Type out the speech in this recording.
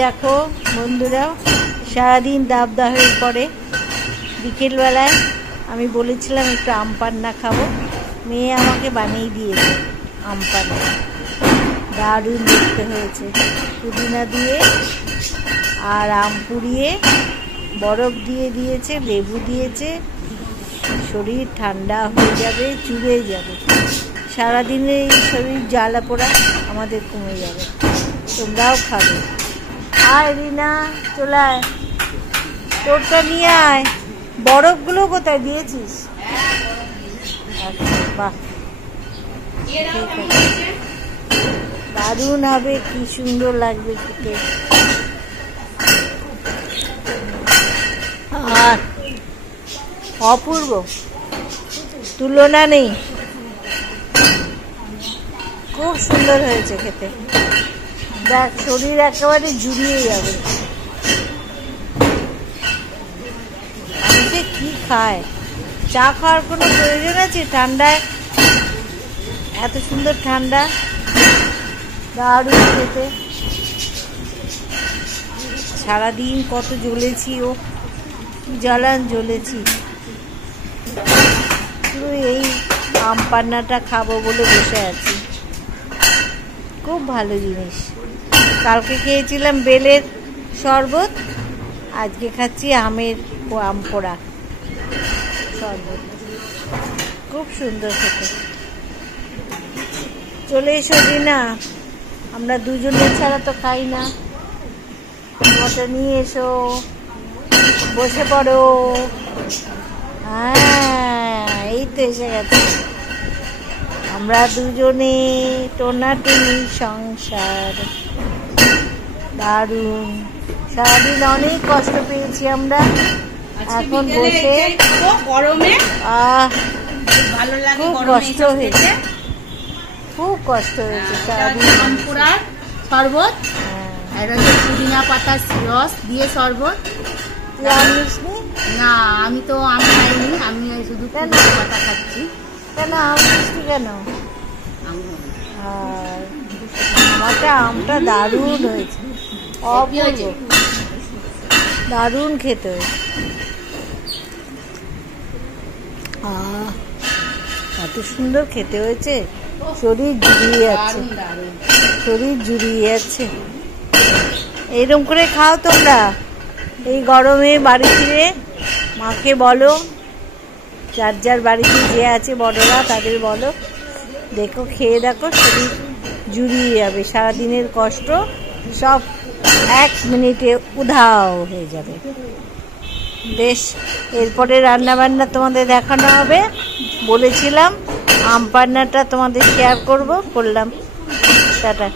দেখো বন্ধুরা, সারাদিন দাবদাহের পরে বিকেলবেলায় আমি বলেছিলাম একটু আম পান্না খাবো, মেয়ে আমাকে বানিয়ে দিয়েছে আম পান্না। দারুণ দেখতে হয়েছে, পুদিনা দিয়ে আর আম পুড়িয়ে বরফ দিয়ে দিয়েছে, লেবু দিয়েছে। শরীর ঠান্ডা হয়ে যাবে, চুড়ে যাবে, সারাদিনে এই শরীর জ্বালা পোড়া আমাদের কমে যাবে। তোমরাও খাবে। আয় রিনা, চলে আয়, তোরটা নিয়ে আয়। বরফগুলো কোথায় দিয়েছিস? আচ্ছা, বাহ, ঠিক আছে, দারুণ হবে, কি সুন্দর লাগবে খেতে। আর অপূর্ব, তুলনা নেই, খুব সুন্দর হয়েছে খেতে। দেখ, শরীর একেবারে জুড়িয়ে যাবে। মানুষে কি খায়? চা খাওয়ার কোনো প্রয়োজন আছে ঠান্ডায়? এত সুন্দর ঠান্ডা, দারুণ খেতে। সারাদিন কত জ্বলেছি, ও জ্বালান জ্বলেছি। এই আম পান্নাটা খাবো বলে বসে আছি। খুব ভালো জিনিস। কালকে খেয়েছিলাম বেলের শরবত, আজকে খাচ্ছি আমের আম পোড়া শরবত। খুব সুন্দর খেতে। চলে এসো রিনা, আমরা দুজনের ছাড়া তো খাই না। ওটা নিয়ে এসো, বসে পড়ো। হ্যাঁ, এই তো এসে গেছে। আমরা দুজনে টোনাটুনি সংসার, দারুণ। সারাদিন অনেক কষ্ট পেয়েছি আমরা, এখন বসে গরমে ভালো লাগে। খুব কষ্ট হয়েছে, খুব কষ্ট হয়েছে সারাদিন। আমপুরার শরবত, পুদিনা পাতার রস দিয়ে শরবত। না, আমি তো আম খাইনি, আমি শুধু পুদিনা পাতা খাচ্ছি। কেন আম মিষ্টি কেন? আমারটা আমটা দারুণ হয়েছে, অপূর্ব, দারুণ খেতে হয়েছে। এত সুন্দর খেতে হয়েছে, শরীর জুড়িয়ে যাচ্ছে, শরীর জুড়িয়ে যাচ্ছে। এইরকম করে খাও তোমরা এই গরমে। বাড়ি ফিরে মাকে বলো, যার যার বাড়িতে যে আছে বড়রা তাদের বলো, দেখো খেয়ে দেখো, শরীর জুড়িয়ে যাবে। সারাদিনের কষ্ট সব এক মিনিটে উধাও হয়ে যাবে। বেশ, এরপরে রান্না বান্না তোমাদের দেখানো হবে। বলেছিলাম আম পান্নাটা তোমাদের শেয়ার করলাম। টাটা।